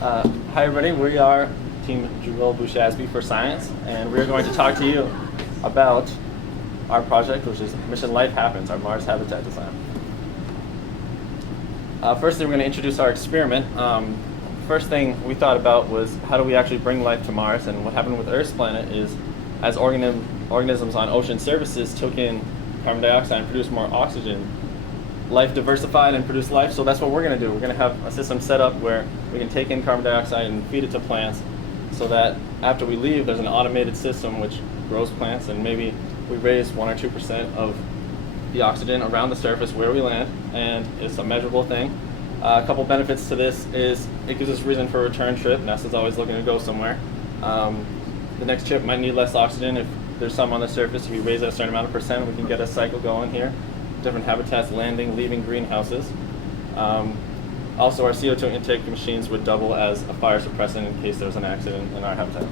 Hi everybody, we are Team Julole Bouchasby for Science, and we're going to talk to you about our project, which is Mission Life Happens, our Mars habitat design. Firstly, we're going to introduce our experiment. First thing we thought about was how do we actually bring life to Mars, and what happened with Earth's planet is as organisms on ocean surfaces took in carbon dioxide and produced more oxygen, life diversified and produced life. So that's what we're going to do. We're going to have a system set up where we can take in carbon dioxide and feed it to plants so that after we leave, there's an automated system which grows plants, and maybe we raise 1 or 2% of the oxygen around the surface where we land, and it's a measurable thing. A couple benefits to this is it gives us reason for a return trip. NASA's always looking to go somewhere. The next trip might need less oxygen. If there's some on the surface, if you raise it a certain amount of percent, we can get a cycle going here. Different habitats landing, leaving greenhouses. Also, our CO2 intake machines would double as a fire suppressant in case there's an accident in our habitat.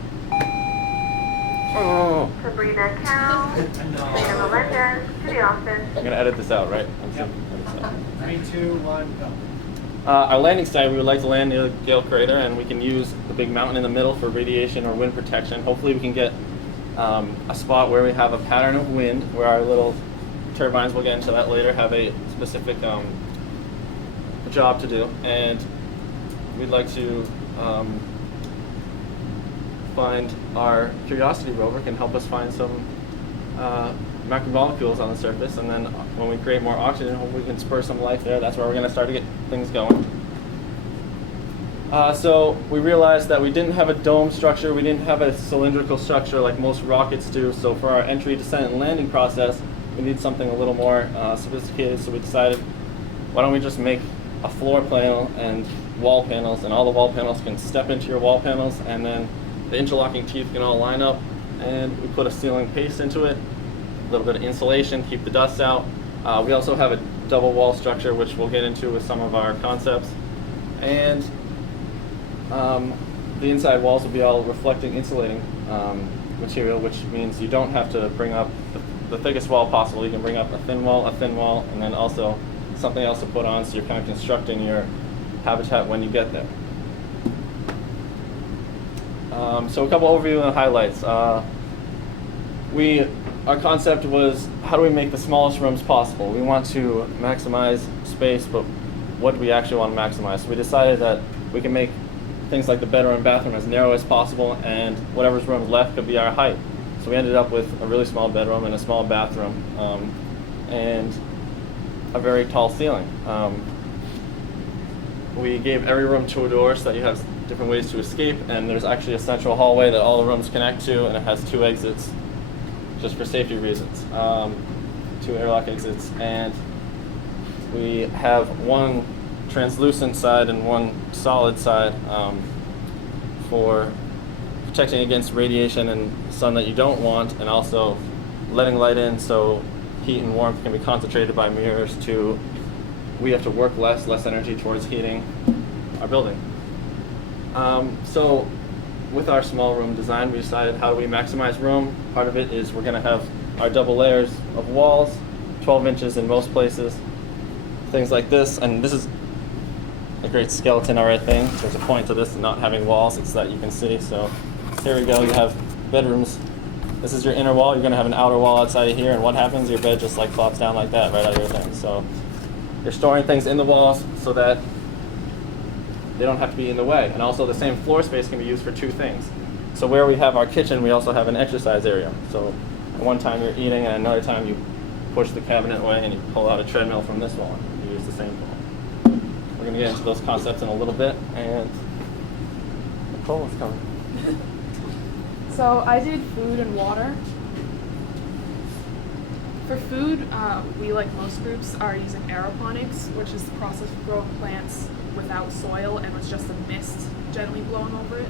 Oh. Sabrina Cal, Sabrina Melendez, to the office. I'm going to edit this out, right? Yep. 3, 2, 1, go. Our landing site, we would like to land near the Gale crater, and we can use the big mountain in the middle for radiation or wind protection. Hopefully we can get a spot where we have a pattern of wind, where our little turbines, we'll get into that later, have a specific job to do. And we'd like to find our Curiosity rover can help us find some macromolecules on the surface, and then when we create more oxygen, hopefully we can spur some life there. That's where we're going to start to get things going. So we realized that we didn't have a dome structure, we didn't have a cylindrical structure like most rockets do, so for our entry, descent, and landing process, we need something a little more sophisticated, so we decided, why don't we just make a floor panel and wall panels, and all the wall panels can step into your wall panels, and then the interlocking teeth can all line up, and we put a sealing paste into it, a little bit of insulation, keep the dust out. We also have a double wall structure, which we'll get into with some of our concepts. And the inside walls will be all reflecting, insulating material, which means you don't have to bring up the thickest wall possible. You can bring up a thin wall, and then also something else to put on, so you're kind of constructing your habitat when you get there. So a couple overview and highlights. Our concept was, how do we make the smallest rooms possible? We want to maximize space, but what do we actually want to maximize? So we decided that we can make things like the bedroom and bathroom as narrow as possible, and whatever's room left could be our height. So we ended up with a really small bedroom and a small bathroom, and a very tall ceiling. We gave every room 2 doors so that you have different ways to escape, and there's actually a central hallway that all the rooms connect to, and it has 2 exits just for safety reasons, 2 airlock exits, and we have 1 translucent side and 1 solid side for protecting against radiation and sun that you don't want, and also letting light in so heat and warmth can be concentrated by mirrors to, we have to work less energy towards heating our building. So with our small room design, we decided, how do we maximize room? Part of it is we're going to have our double layers of walls, 12 inches in most places, things like this, and this is a great skeleton already thing. There's a point to this not having walls, it's that you can see. So here we go, you have bedrooms. This is your inner wall, you're going to have an outer wall outside of here, and what happens? Your bed just like flops down like that right out of your thing. So you're storing things in the walls so that they don't have to be in the way. And also the same floor space can be used for 2 things. So where we have our kitchen, we also have an exercise area. So at one time you're eating, and another time you push the cabinet away and you pull out a treadmill from this wall. You use the same wall. We're going to get into those concepts in a little bit, and Nicole is coming. So I did food and water. For food, we, like most groups, are using aeroponics, which is the process of growing plants without soil and with just a mist gently blowing over it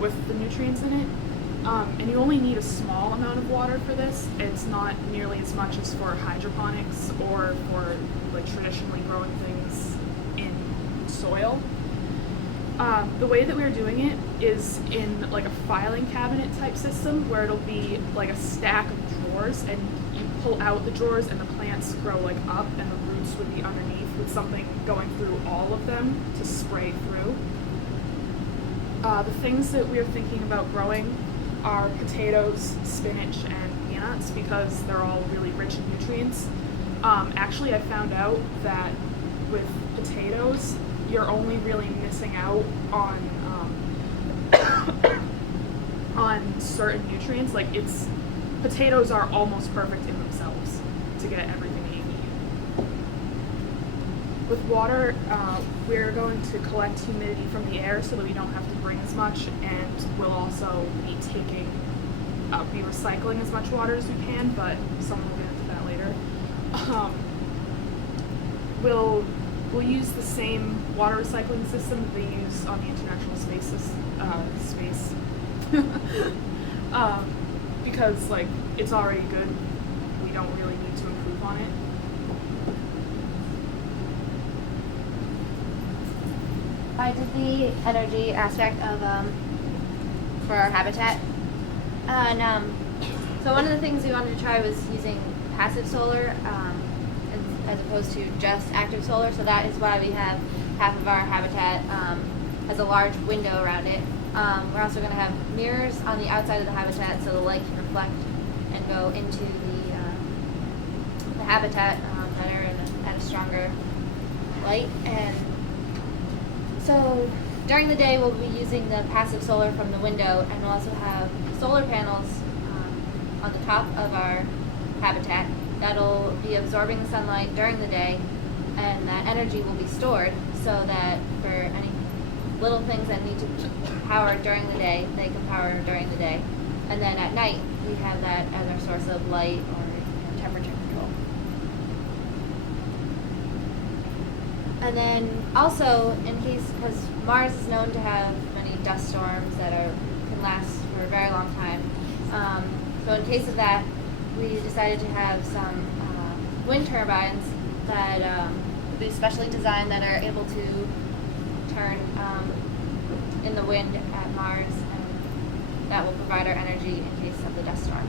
with the nutrients in it. And you only need a small amount of water for this. It's not nearly as much as for hydroponics or for like traditionally growing things in soil. The way that we're doing it is in like a filing cabinet type system where it'll be like a stack of drawers, and you pull out the drawers and the plants grow like up and the roots would be underneath with something going through all of them to spray through. The things that we're thinking about growing are potatoes, spinach, and peanuts because they're all really rich in nutrients. Actually, I found out that with potatoes, you're only really missing out on on certain nutrients. Like potatoes are almost perfect in themselves to get everything that you need. With water, we're going to collect humidity from the air so that we don't have to bring as much, and we'll also be be recycling as much water as we can, but someone will get into that later. We'll use the same water recycling system that they use on the International Space because like it's already good. We don't really need to improve on it. I did the energy aspect of for our habitat, and so one of the things we wanted to try was using passive solar as opposed to just active solar. So that is why we have half of our habitat has a large window around it. We're also going to have mirrors on the outside of the habitat so the light can reflect and go into the habitat better and at a stronger light. And so during the day we'll be using the passive solar from the window, and we'll also have solar panels on the top of our habitat that'll be absorbing the sunlight during the day, and that energy will be stored so that for any little things that need to be powered during the day, they can power during the day. And then at night, we have that as our source of light or temperature control. And then also, in case, because Mars is known to have many dust storms that can last for a very long time. So in case of that, we decided to have some wind turbines that will be specially designed that are able to turn in the wind at Mars, and that will provide our energy in case of the dust storm.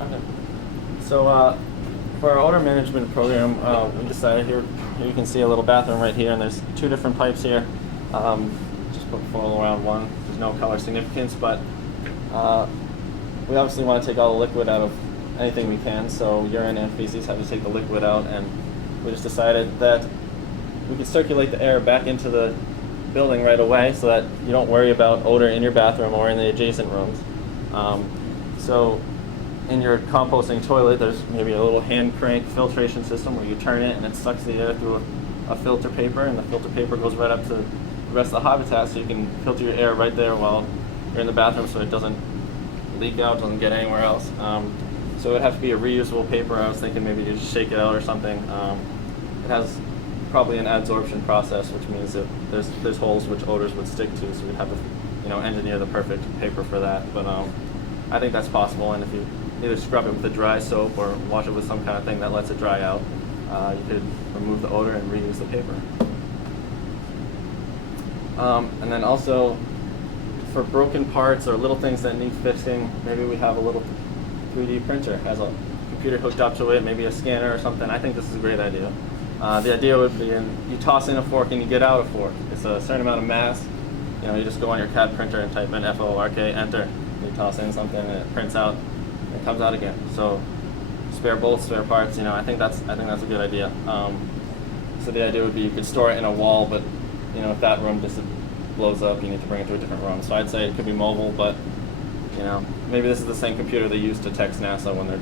Okay. So for our odor management program, we decided here you can see a little bathroom right here, and there's two different pipes here. Just put foil around one. There's no color significance, but we obviously want to take all the liquid out of anything we can, so urine and feces have to take the liquid out, and we just decided that we could circulate the air back into the building right away so that you don't worry about odor in your bathroom or in the adjacent rooms. So in your composting toilet, there's maybe a little hand crank filtration system where you turn it and it sucks the air through a filter paper, and the filter paper goes right up to the rest of the habitat, so you can filter your air right there while you're in the bathroom so it doesn't leak out, doesn't get anywhere else. So it would have to be a reusable paper. I was thinking maybe you just shake it out or something. It has probably an adsorption process, which means that there's holes which odors would stick to, so we'd have to engineer the perfect paper for that. But I think that's possible, and if you either scrub it with a dry soap or wash it with some kind of thing that lets it dry out, you could remove the odor and reuse the paper. And then also, for broken parts or little things that need fixing, maybe we have a little 3D printer, has a computer hooked up to it, maybe a scanner or something. I think this is a great idea. The idea would be you toss in a fork and you get out a fork. It's a certain amount of mass. You just go on your CAD printer and type in FORK, enter. You toss in something and it prints out, and it comes out again. So spare bolts, spare parts. I think that's a good idea. So the idea would be you could store it in a wall, but if that room just blows up, you need to bring it to a different room. So I'd say it could be mobile, but maybe this is the same computer they use to text NASA when they're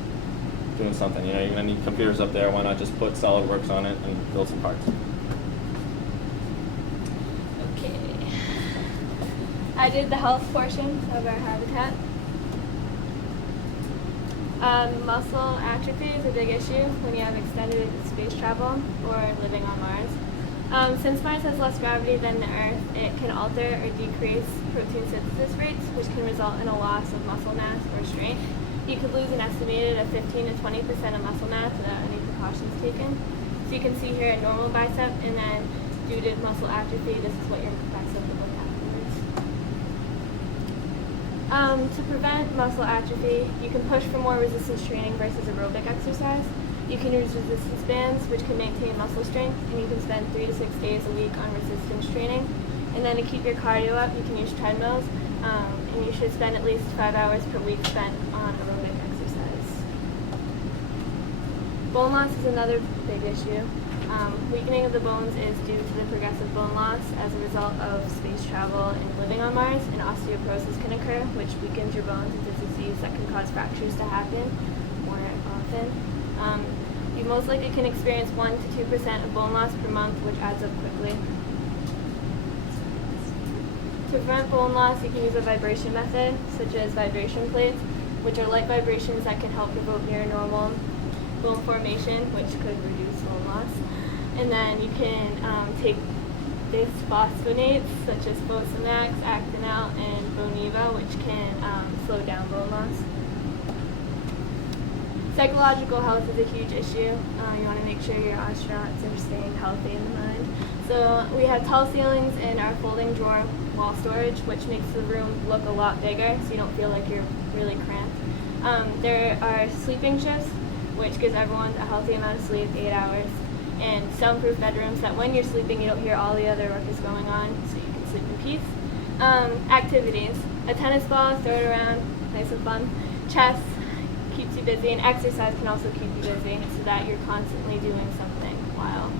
doing something. You're going to need computers up there. Why not just put SolidWorks on it and build some parts? Okay. I did the health portion of our habitat. Muscle atrophy is a big issue when you have extended space travel or living on Mars. Since Mars has less gravity than the Earth, it can alter or decrease protein synthesis rates, which can result in a loss of muscle mass or strength. You could lose an estimated of 15 to 20% of muscle mass without any precautions taken. So you can see here a normal bicep, and then due to muscle atrophy, this is what your bicep would look afterwards. To prevent muscle atrophy, you can push for more resistance training versus aerobic exercise. You can use resistance bands, which can maintain muscle strength, and you can spend 3 to 6 days a week on resistance training. And then to keep your cardio up, you can use treadmills, and you should spend at least 5 hours per week spent on aerobic exercise. Bone loss is another big issue. Weakening of the bones is due to the progressive bone loss as a result of space travel and living on Mars, and osteoporosis can occur, which weakens your bones. It's a disease that can cause fractures to happen more often. You most likely can experience 1 to 2% of bone loss per month, which adds up quickly. To prevent bone loss, you can use a vibration method, such as vibration plates, which are light vibrations that can help promote near normal bone formation, which could reduce bone loss. And then you can take bisphosphonates, such as Fosamax, Actinal, and Boniva, which can slow down bone loss. Psychological health is a huge issue. You want to make sure your astronauts are staying healthy in the mind. So we have tall ceilings in our folding drawer wall storage, which makes the room look a lot bigger, so you don't feel like you're really cramped. There are sleeping shifts, which gives everyone a healthy amount of sleep, 8 hours, and soundproof bedrooms that when you're sleeping, you don't hear all the other ruckus going on, so you can sleep in peace. Activities: a tennis ball, throw it around, nice and fun. Chess keeps you busy, and exercise can also keep you busy, so that you're constantly doing something while